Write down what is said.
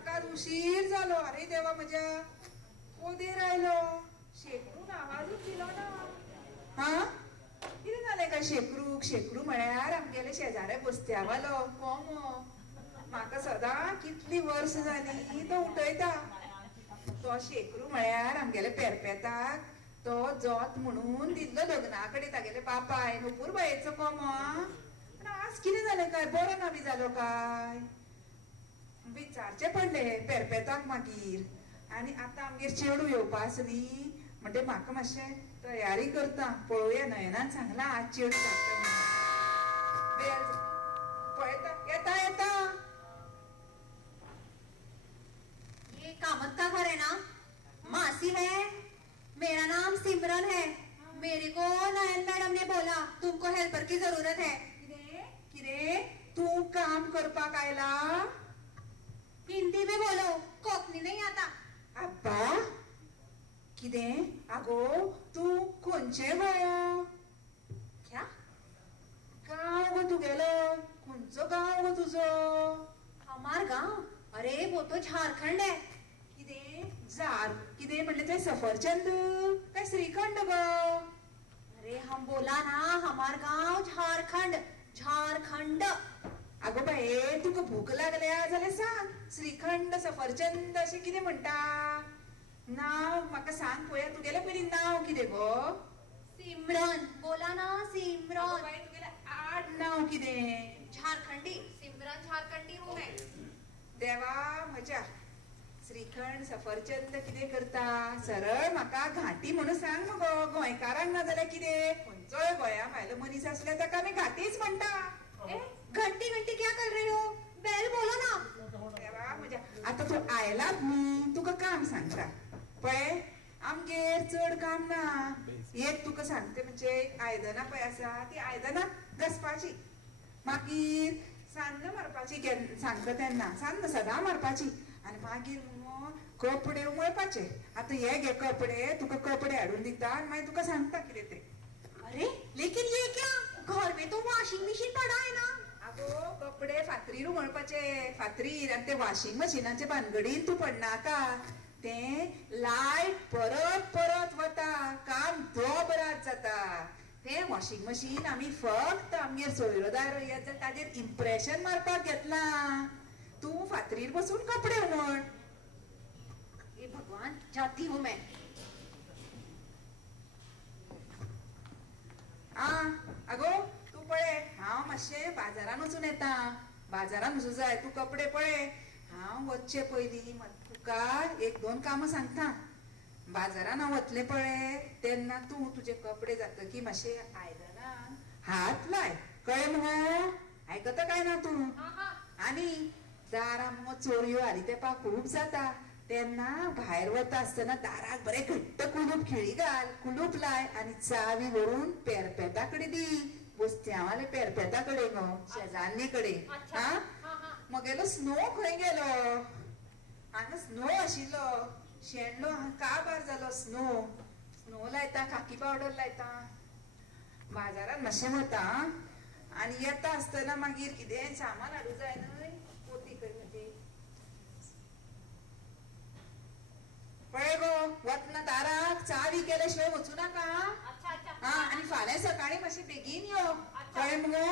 म्हाका उशीर जालो. अरे देवा म्हज्या कोदे रायलो. शेकरूक आवाजूच दिलो ना. हा कितें जालें काय शेकरूक? शेकरू म्हळ्यार आमगेले शेजारे बस्त्यावालो कोमो. म्हाका सदां कितली वर्स जाली तो उठयता. तो शेकरू म्हळ्यार आमगेले पेरपेताक तो जोत म्हणून दिल्लो लग्ना कडेन तागेले बापाय नुपूर बायेचो कोमो. पूण आज कितें जालें काय? बरो ना बी जालो काय? विचारचे पडले पेरपेताक मागीर. आनी आतां आमगेर चेडू येवपा आसली म्हणटे म्हाका मातशें तयारी करता. पळोवया नयनान सांगला आज चेडू धाडटा म्हणून. पळयता येता येता. ये कामत का घर है ना? मासी है, मेरा नाम सिमरन है. मेरे को नयन मैडम ने बोला तुमको हेल्पर की जरूरत है. किरे तू काम करपाक आयला? हिंदी में बोलो, कोंकणी नहीं आता. अब्बा कितें? आगो तू खंयचे गो? क्या? गांव गो तुगेलो? खंयचो गांव गो तुजो? हमार गांव? अरे वो तो झारखंड है. कितें म्हणले ते सफरचंद काय श्रीखंड गो? अरे हम बोला ना हमार गांव झारखंड. झारखंड. आगो बाये तुका भूक लागल्या जाल्यार सांग. श्रीखंड सफरचंद अशें कितें म्हणटा? नांव म्हाका सांग पळोवया. तुगेलें पयलीं नांव कितें गो? सिमरन. बोला ना सिमरन. तुगेलें आड नांव कितें? झारखंडी. सिमरन झारखंडी हूँ मैं. देवा म्हज्या श्रीखंड सफरचंद कितें करता? सरळ म्हाका घाटी म्हणून सांग मगो. गोंयकारांक ना जाल्यार कितें? खंयचोय गोंया भायलो मनीस आसल्यार ताका आमी घाटीच म्हणटा. घंटी घंटी क्या कर रही हो? बेल बोलो ना. देवा म्हज्या आतां तूं आयलात न्ही तुका काम सांगता पळय. आमगेर चड काम ना. एक तुका सांगता म्हणजे आयदनां पळय आसा ती आयदनां घासपाची. मागीर सान्न मारपाची सांगता तेन्ना सान्न सदां मारपाची. आनी मागीर मगो कपडे उमळपाचे. आतां हे घे कपडे तुका कपडे हाडून दिता आनी मागीर तुका सांगता कितें तें. अरे लेकिन ये क्या? घर में तो वॉशिंग मशीन पड़ा है ना. आगो कपडे फातरीर उमळपाचे. फातरीर. आनी ते वॉशिंग मशिनाचे भानगडीन तूं पडनाका. ते लायट परत परत वता. काम दोबरात जाता. ते वॉशिंग मशीन आमी फक्त आमगेर सोयरो दायरो येत जाल्यार ताजेर इम्प्रेशन मारपाक घेतला. तू फातरीर बसून कपडे उमळ. हे भगवान जाती हूँ मैं. आगो तू पळय हांव मातशें बाजारान वचून येता. बाजारान वचूं जाय. तू कपडे पळय. हांव वचचे पयलीं तुका एक दोन कामां सांगता. बाजारान हांव वतलें पळय तेन्ना तूं तुजे कपडे जातकीर मातशें आयदनान हात लाय. कळ्ळें मगो? आयकता काय ना तूं? आनी दारां मगो चोरयो हाली तेंपा खूब जाता तेन्ना भायर वता आसतना दाराक बरें घट्ट कुलूप खिळी घाल. कुलूप लाय आनी चावी व्हरून पेरपेता कडेन दी. बस्त्यावाले पेरपेता कडेन गो शेजान्नी कडेन. मगेलो स्नो खंय गेलो? हांगा स्नो आशिल्लो. शेणलो काबार जालो स्नो. स्नो लायता खाकी पावडर लायता. बाजारान मातशें वता आनी येता आसतना मागीर कितें सामान हाडूं जाय न्हय. पोती खंय पळय गो वतना दाराक चावी केल्या शिवाय वचूं नाका. आनी फाल्यां सकाळीं मातशें बेगीन यो. कळ्ळें मगो?